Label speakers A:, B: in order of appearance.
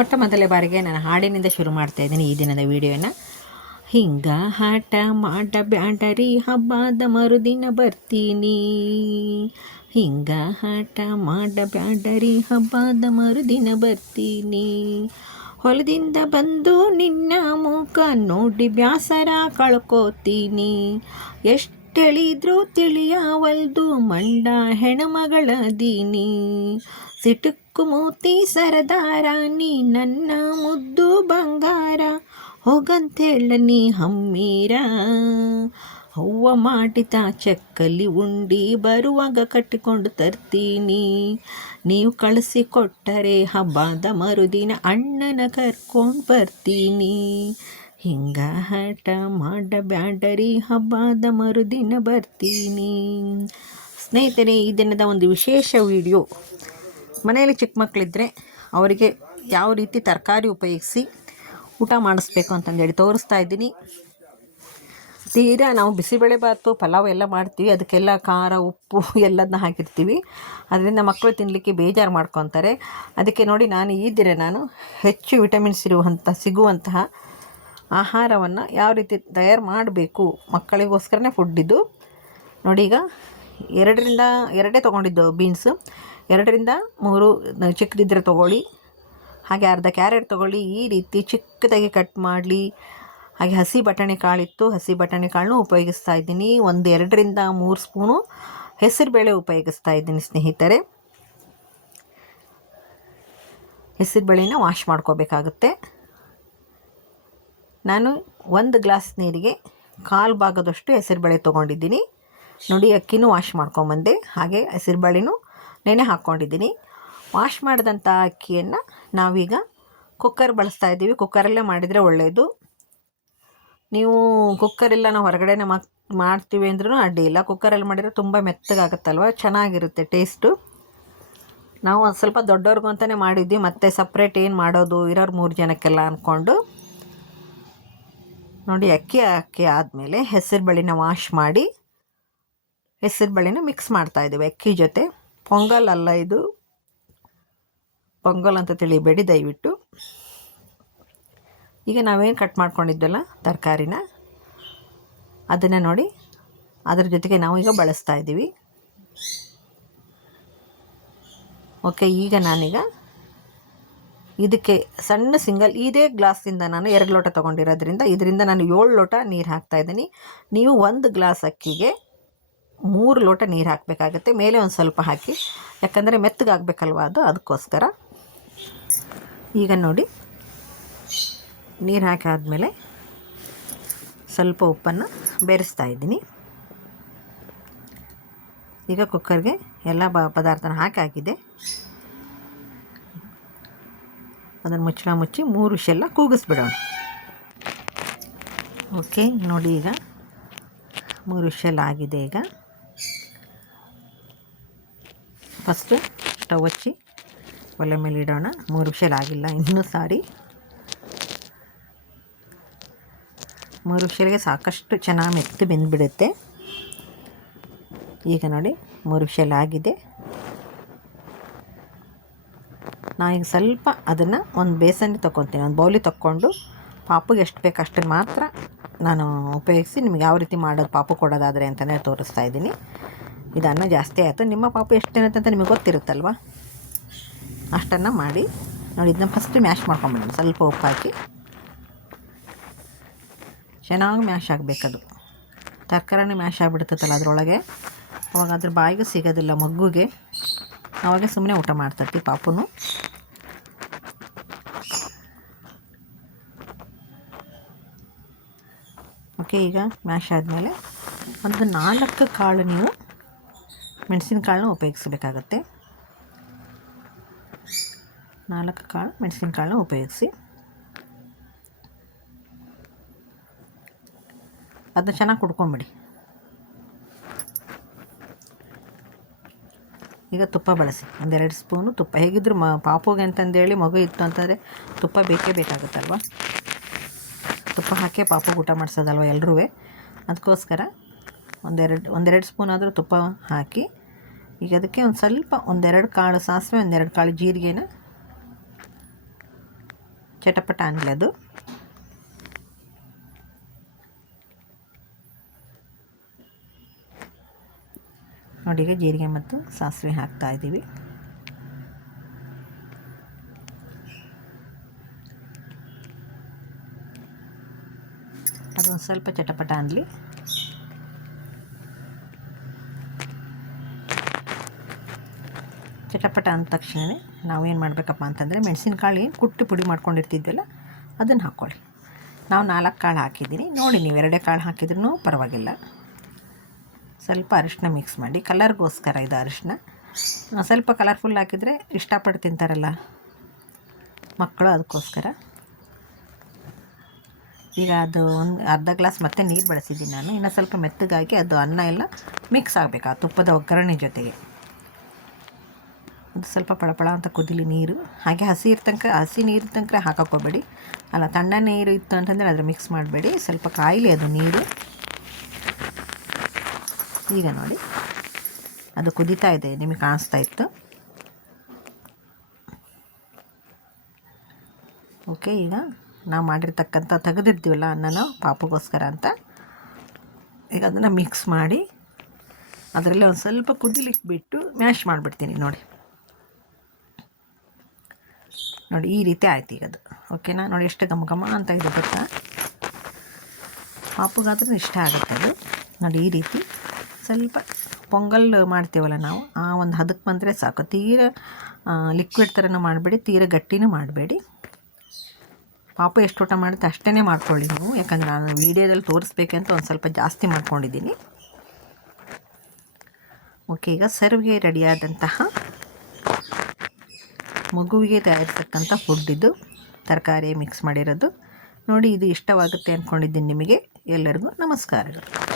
A: ಮೊಟ್ಟ ಮೊದಲ ಬಾರಿಗೆ ನಾನು ಹಾಡಿನಿಂದ ಶುರು ಮಾಡ್ತಾ ಇದ್ದೀನಿ ಈ ದಿನದ ವಿಡಿಯೋನ. ಹಿಂಗ ಹಾಟ ಮಾಡ ಬ್ಯಾಡರಿ ಹಬ್ಬದ ಮರುದಿನ ಬರ್ತೀನಿ. ಹಿಂಗ ಹಾಟ ಮಾಡ ಬ್ಯಾಡರಿ ಹಬ್ಬದ ಮರುದಿನ ಬರ್ತೀನಿ. ಹೊಲದಿಂದ ಬಂದು ನಿನ್ನ ಮುಖ ನೋಡಿ ಬ್ಯಾಸರ ಕಳ್ಕೋತೀನಿ. ಎಷ್ಟೆಳಿದ್ರೂ ತಿಳಿಯಾವಲ್ದು ಮಂಡ ಹೆಣ್ಮಗಳದೀನಿ. ಸಿಟುಕು ಮೂತಿ ಸರದಾರ ನೀ ನನ್ನ ಮುದ್ದು ಬಂಗಾರ, ಹೋಗಂತೇಳ ನೀ ಹಮ್ಮೀರ. ಅವ್ವ ಮಾಡಿದ ಚಕ್ಕಲಿ ಉಂಡಿ ಬರುವಾಗ ಕಟ್ಟಿಕೊಂಡು ತರ್ತೀನಿ. ನೀವು ಕಳಿಸಿಕೊಟ್ಟರೆ ಹಬ್ಬದ ಮರುದಿನ ಅಣ್ಣನ ಕರ್ಕೊಂಡು ಬರ್ತೀನಿ. ಹಿಂಗ ಹಠ ಮಾಡ ಬ್ಯಾಡರಿ ಹಬ್ಬದ ಮರುದಿನ ಬರ್ತೀನಿ. ಸ್ನೇಹಿತರೆ, ಈ ದಿನದ ಒಂದು ವಿಶೇಷ ವಿಡಿಯೋ. ಮನೆಯಲ್ಲಿ ಚಿಕ್ಕ ಮಕ್ಕಳಿದ್ದರೆ ಅವರಿಗೆ ಯಾವ ರೀತಿ ತರಕಾರಿ ಉಪಯೋಗಿಸಿ ಊಟ ಮಾಡಿಸ್ಬೇಕು ಅಂತಂದೇಳಿ ತೋರಿಸ್ತಾ ಇದ್ದೀನಿ. ತೀರಾ ನಾವು ಬಿಸಿಬೇಳೆಬಾತು ಪಲಾವ್ ಎಲ್ಲ ಮಾಡ್ತೀವಿ. ಅದಕ್ಕೆಲ್ಲ ಖಾರ, ಉಪ್ಪು ಎಲ್ಲದನ್ನ ಹಾಕಿರ್ತೀವಿ. ಅದರಿಂದ ಮಕ್ಕಳು ತಿನ್ನಲಿಕ್ಕೆ ಬೇಜಾರು ಮಾಡ್ಕೊತಾರೆ. ಅದಕ್ಕೆ ನೋಡಿ ನಾನು ಈ ದಿನ ನಾನು ಹೆಚ್ಚು ವಿಟಮಿನ್ಸ್ ಇರುವಂಥ ಸಿಗುವಂತಹ ಆಹಾರವನ್ನು ಯಾವ ರೀತಿ ತಯಾರು ಮಾಡಬೇಕು ಮಕ್ಕಳಿಗೋಸ್ಕರನೇ ಫುಡ್ ಇದು. ನೋಡಿ ಈಗ ಎರಡರಿಂದ, ಎರಡೇ ತೊಗೊಂಡಿದ್ದು ಬೀನ್ಸು ಎರಡರಿಂದ ಮೂರು ಚಿಕ್ಕದಿದ್ದರೆ ತೊಗೊಳ್ಳಿ, ಹಾಗೆ ಅರ್ಧ ಕ್ಯಾರೆಟ್ ತೊಗೊಳ್ಳಿ, ಈ ರೀತಿ ಚಿಕ್ಕದಾಗಿ ಕಟ್ ಮಾಡಲಿ, ಹಾಗೆ ಹಸಿ ಬಟಾಣಿ ಕಾಳಿತ್ತು ಹಸಿ ಬಟಾಣಿ ಕಾಳನ್ನು ಉಪಯೋಗಿಸ್ತಾ ಇದ್ದೀನಿ. ಒಂದು ಎರಡರಿಂದ ಮೂರು ಸ್ಪೂನು ಹೆಸರುಬೇಳೆ ಉಪಯೋಗಿಸ್ತಾ ಇದ್ದೀನಿ ಸ್ನೇಹಿತರೆ. ಹೆಸರುಬೇಳೆನ ವಾಶ್ ಮಾಡ್ಕೋಬೇಕಾಗುತ್ತೆ. ನಾನು ಒಂದು ಗ್ಲಾಸ್ ನೀರಿಗೆ ಕಾಲು ಭಾಗದಷ್ಟು ಹೆಸರುಬೇಳೆ ತೊಗೊಂಡಿದ್ದೀನಿ. ನೋಡಿ, ಅಕ್ಕಿನೂ ವಾಶ್ ಮಾಡ್ಕೊಂಬಂದೆ. ಹಾಗೆ ಹೆಸರುಬೇಳೆನೂ ನೆನೆ ಹಾಕ್ಕೊಂಡಿದ್ದೀನಿ ವಾಶ್ ಮಾಡಿದಂಥ ಅಕ್ಕಿಯನ್ನು ನಾವೀಗ ಕುಕ್ಕರ್ ಬಳಸ್ತಾ ಇದ್ದೀವಿ. ಕುಕ್ಕರಲ್ಲೇ ಮಾಡಿದರೆ ಒಳ್ಳೆಯದು ನೀವು ಕುಕ್ಕರೆಲ್ಲ ನಾವು ಹೊರಗಡೆನೆ ಮಾಕ್ ಮಾಡ್ತೀವಿ ಅಂದ್ರೂ ಅಡ್ಡಿ ಇಲ್ಲ. ಕುಕ್ಕರಲ್ಲಿ ಮಾಡಿದರೆ ತುಂಬ ಮೆತ್ತಗಾಗುತ್ತಲ್ವ? ಚೆನ್ನಾಗಿರುತ್ತೆ ಟೇಸ್ಟು ನಾವು ಒಂದು ಸ್ವಲ್ಪ ದೊಡ್ಡವ್ರಿಗೂ ಅಂತಲೇ ಮಾಡಿದ್ವಿ. ಮತ್ತು ಸಪ್ರೇಟ್ ಏನು ಮಾಡೋದು? ಇರೋರು ಮೂರು ಜನಕ್ಕೆಲ್ಲ ಅಂದ್ಕೊಂಡು ನೋಡಿ, ಅಕ್ಕಿ ಅಕ್ಕಿ ಆದಮೇಲೆ ಹೆಸರು ಬಳಿನ ವಾಶ್ ಮಾಡಿ, ಹೆಸರು ಬಳಿನ ಮಿಕ್ಸ್ ಮಾಡ್ತಾ ಇದ್ದೀವಿ ಅಕ್ಕಿ ಜೊತೆ. ಪೊಂಗಲ್ ಅಲ್ಲ ಇದು. ಪೊಂಗಲ್ ಅಂತ ತಿಳಿಬೇಡಿ, ದಯವಿಟ್ಟು. ಈಗ ನಾವೇನು ಕಟ್ ಮಾಡ್ಕೊಂಡಿದ್ದಲ್ಲ ತರಕಾರಿನ, ಅದನ್ನು ನೋಡಿ, ಅದರ ಜೊತೆಗೆ ನಾವು ಈಗ ಬಳಸ್ತಾ ಇದ್ದೀವಿ. ಓಕೆ ಈಗ ನಾನೀಗ ಇದಕ್ಕೆ ಸಣ್ಣ ಸಿಂಗಲ್ ಇದೇ ಗ್ಲಾಸಿಂದ ನಾನು ಎರಡು ಲೋಟ ತೊಗೊಂಡಿರೋದ್ರಿಂದ ಇದರಿಂದ ನಾನು ಏಳು ಲೋಟ ನೀರು ಹಾಕ್ತಾಯಿದ್ದೀನಿ ನೀವು ಒಂದು ಗ್ಲಾಸ್ ಅಕ್ಕಿಗೆ ಮೂರು ಲೋಟ ನೀರು ಹಾಕಬೇಕಾಗತ್ತೆ. ಮೇಲೆ ಒಂದು ಸ್ವಲ್ಪ ಹಾಕಿ. ಯಾಕಂದರೆ ಮೆತ್ತಗಾಗಬೇಕಲ್ವ ಅದು? ಅದಕ್ಕೋಸ್ಕರ. ಈಗ ನೋಡಿ. ನೀರು ಹಾಕಾದ್ಮೇಲೆ ಸ್ವಲ್ಪ ಉಪ್ಪನ್ನು ಬೆರೆಸ್ತಾ ಇದ್ದೀನಿ. ಈಗ ಕುಕ್ಕರ್ಗೆ ಎಲ್ಲ ಬ ಪದಾರ್ಥನ ಹಾಕಿ ಹಾಕಿದೆ ಅದನ್ನು ಮುಚ್ಚಳ ಮುಚ್ಚಿ ಮೂರು ವಿಷೆಲ್ಲ ಕೂಗಿಸ್ಬಿಡೋಣ. ಓಕೆ, ನೋಡಿ ಈಗ. ಮೂರು ವಿಷೆಲ್ಲ ಆಗಿದೆ ಈಗ. ಫಸ್ಟು ಸ್ಟವ್ ಹಚ್ಚಿ ಒಲೆ ಮೇಲೆ ಇಡೋಣ. ಮೂರು ವಿಷಲ್ ಆಗಿಲ್ಲ, ಇನ್ನೂ ಸಾರಿ. ಮೂರು ವಿಷಲ್ಗೆ ಸಾಕಷ್ಟು ಚೆನ್ನಾಗಿ ಮೆತ್ತು ಬೆಂದುಬಿಡುತ್ತೆ. ಈಗ ನೋಡಿ, ಮೂರು ವಿಷಲ್ ಆಗಿದೆ. ನಾನೀಗ ಸ್ವಲ್ಪ ಅದನ್ನು ಒಂದು ಬೇಸನ್ ತೊಗೊತೀನಿ ಒಂದು ಬೌಲಿ ತೊಗೊಂಡು ಪಾಪುಗೆ ಎಷ್ಟು ಬೇಕು ಅಷ್ಟನ್ನು ಮಾತ್ರ ನಾನು ಉಪಯೋಗಿಸಿ ನಿಮ್ಗೆ ಯಾವ ರೀತಿ ಮಾಡೋದು ಪಾಪು ಕೊಡೋದಾದರೆ ಅಂತಲೇ ತೋರಿಸ್ತಾ ಇದ್ದೀನಿ. ಇದನ್ನು ಜಾಸ್ತಿ ಆಯಿತು. ನಿಮ್ಮ ಪಾಪು ಎಷ್ಟು ಅಂತ ನಿಮಗೆ ಗೊತ್ತಿರುತ್ತಲ್ವ? ಅಷ್ಟನ್ನು ಮಾಡಿ. ನೋಡಿ, ಇದನ್ನ ಫಸ್ಟ್ ಮ್ಯಾಶ್ ಮಾಡ್ಕೊಂಬಿಡೋಣ. ಸ್ವಲ್ಪ ಉಪ್ಪು ಹಾಕಿ ಚೆನ್ನಾಗಿ ಮ್ಯಾಶ್ ಆಗಬೇಕದು. ತರಕಾರಿನೇ ಮ್ಯಾಶ್ ಆಗಿಬಿಡ್ತೈತಲ್ಲ ಅದರೊಳಗೆ. ಅವಾಗ ಅದ್ರ ಬಾಯಿಗೆ ಸಿಗೋದಿಲ್ಲ ಮಗ್ಗುಗೆ. ಅವಾಗ ಸುಮ್ಮನೆ ಊಟ ಮಾಡ್ತತಿ ಪಾಪುನು. ಓಕೆ, ಈಗ ಮ್ಯಾಶ್ ಆದಮೇಲೆ ಒಂದು ನಾಲ್ಕು ಕಾಳು ನೀವು ಮೆಣಸಿನಕಾಳನ್ನ ಉಪಯೋಗಿಸಬೇಕಾಗತ್ತೆ. ನಾಲ್ಕು ಕಾಳು ಮೆಣಸಿನಕಾಳನ್ನ ಉಪಯೋಗಿಸಿ. ಅದನ್ನ ಚೆನ್ನಾಗಿ ಕುಡ್ಕೊಂಬಿಡಿ. ಈಗ ತುಪ್ಪ ಬಳಸಿ. ಒಂದೆರಡು ಸ್ಪೂನು ತುಪ್ಪ. ಹೇಗಿದ್ರು ಮ ಪಾಪುಗೆ ಅಂತಂದೇಳಿ ಮಗು ಇತ್ತು ಅಂತಂದರೆ ತುಪ್ಪ ಬೇಕೇ ಬೇಕಾಗುತ್ತಲ್ವ? ತುಪ್ಪ ಹಾಕಿ ಪಾಪ ಊಟ ಮಾಡಿಸೋದಲ್ವ ಎಲ್ಲರೂ ಅದಕ್ಕೋಸ್ಕರ ಒಂದೆರಡು ಒಂದೆರಡು ಸ್ಪೂನ್ ಆದರೂ ತುಪ್ಪ ಹಾಕಿ, ಈಗ ಅದಕ್ಕೆ ಒಂದು ಸ್ವಲ್ಪ ಒಂದೆರಡು ಕಾಳು ಸಾಸಿವೆ, ಒಂದೆರಡು ಕಾಳು ಜೀರಿಗೆನ ಚಟಪಟ ಅದು. ನೋಡಿ ಈಗ ಜೀರಿಗೆ ಮತ್ತು ಸಾಸಿವೆ ಹಾಕ್ತಾ ಇದ್ದೀವಿ ಅದೊಂದು ಸ್ವಲ್ಪ ಚಟಪಟ ಅನ್ನಲಿ ಚಟಪಟ ಅಂದ ತಕ್ಷಣವೇ ನಾವೇನು ಮಾಡಬೇಕಪ್ಪ ಅಂತಂದರೆ ಮೆಣಸಿನಕಾಳು ಏನು ಕುಟ್ಟಿ ಪುಡಿ ಮಾಡ್ಕೊಂಡಿರ್ತಿದ್ವಲ್ಲ ಅದನ್ನು ಹಾಕ್ಕೊಳ್ಳಿ ನಾವು ನಾಲ್ಕು ಕಾಳು ಹಾಕಿದ್ದೀನಿ. ನೋಡಿ, ನೀವು ಎರಡೇ ಕಾಳು ಹಾಕಿದ್ರೂ ಪರವಾಗಿಲ್ಲ. ಸ್ವಲ್ಪ ಅರಿಶಿನ ಮಿಕ್ಸ್ ಮಾಡಿ. ಕಲರ್ಗೋಸ್ಕರ ಇದು ಅರಿಶಿನ ಸ್ವಲ್ಪ ಕಲರ್ಫುಲ್ ಹಾಕಿದರೆ ಇಷ್ಟಪಟ್ಟು ತಿಂತಾರಲ್ಲ ಮಕ್ಕಳು ಅದಕ್ಕೋಸ್ಕರ. ಈಗ ಅದು ಒಂದು ಅರ್ಧ ಗ್ಲಾಸ್ ಮತ್ತೆ ನೀರು ಬಳಸಿದ್ದೀನಿ ನಾನು. ಇನ್ನು ಸ್ವಲ್ಪ ಮೆತ್ತಗಾಗಿ ಅದು ಅನ್ನ ಎಲ್ಲ ಮಿಕ್ಸ್ ಆಗಬೇಕು, ಆ ತುಪ್ಪದ ಒಗ್ಗರಣೆ ಜೊತೆಗೆ. ಅದು ಸ್ವಲ್ಪ ಪಳಪಳ ಅಂತ ಕುದಿಲಿ ನೀರು. ಹಾಗೆ ಹಸಿ ಇರ್ತಂಕ ಹಸಿ ನೀರು ತನಕ ಹಾಕೋಬೇಡಿ ಅಲ್ಲ, ತಣ್ಣ ನೀರು ಇತ್ತು ಅಂತಂದರೆ ಅದ್ರ ಮಿಕ್ಸ್ ಮಾಡಬೇಡಿ. ಸ್ವಲ್ಪ ಕಾಯಿಲಿ ಅದು ನೀರು. ಈಗ ನೋಡಿ, ಅದು ಕುದೀತಾ ಇದೆ, ನಿಮಗೆ ಕಾಣಿಸ್ತಾ ಇತ್ತು. ಓಕೆ ಈಗ ನಾವು ಮಾಡಿರ್ತಕ್ಕಂಥ ತೆಗೆದಿರ್ತೀವಲ್ಲ ಅನ್ನನ ಪಾಪಗೋಸ್ಕರ ಅಂತ. ಈಗ ಅದನ್ನು ಮಿಕ್ಸ್ ಮಾಡಿ ಅದರಲ್ಲಿ ಒಂದು ಸ್ವಲ್ಪ ಕುದಿಲಿಕ್ಕೆ ಬಿಟ್ಟು ಮ್ಯಾಶ್ ಮಾಡಿಬಿಡ್ತೀನಿ ನೋಡಿ. ನೋಡಿ, ಈ ರೀತಿ ಆಯ್ತು ಈಗ ಅದು. ಓಕೆನಾ ನೋಡಿ ಎಷ್ಟು ಘಮ ಘಮ ಅಂತ ಇದೆ ಗೊತ್ತಾ? ಪಾಪುಗಾದ್ರೂ ಇಷ್ಟ ಆಗುತ್ತೆ ಅದು. ನೋಡಿ, ಈ ರೀತಿ ಸ್ವಲ್ಪ ಪೊಂಗಲ್ ಮಾಡ್ತೀವಲ್ಲ ನಾವು, ಆ ಒಂದು ಹದಕ್ಕೆ ಬಂದರೆ ಸಾಕು. ತೀರ ಲಿಕ್ವಿಡ್ ಥರನೂ ಮಾಡಬೇಡಿ, ತೀರ ಗಟ್ಟಿನೂ ಮಾಡಬೇಡಿ. ಪಾಪ ಎಷ್ಟು ಊಟ ಮಾಡುತ್ತೆ ಅಷ್ಟೇ ಮಾಡ್ಕೊಳ್ಳಿ ನೀವು. ಯಾಕಂದರೆ ನಾನು ವೀಡಿಯೋದಲ್ಲಿ ತೋರಿಸ್ಬೇಕಂತ ಒಂದು ಸ್ವಲ್ಪ ಜಾಸ್ತಿ ಮಾಡ್ಕೊಂಡಿದ್ದೀನಿ. ಓಕೆ, ಈಗ ಸರ್ವ್ಗೆ ರೆಡಿಯಾದಂತಹ ಮಗುವಿಗೆ ತಯಾರಿಸ್ತಕ್ಕಂಥ ಫುಡ್ ಇದು. ತರಕಾರಿ ಮಿಕ್ಸ್ ಮಾಡಿರೋದು. ನೋಡಿ, ಇದು ಇಷ್ಟವಾಗುತ್ತೆ ಅಂದ್ಕೊಂಡಿದ್ದೀನಿ ನಿಮಗೆ. ಎಲ್ಲರಿಗೂ ನಮಸ್ಕಾರಗಳು.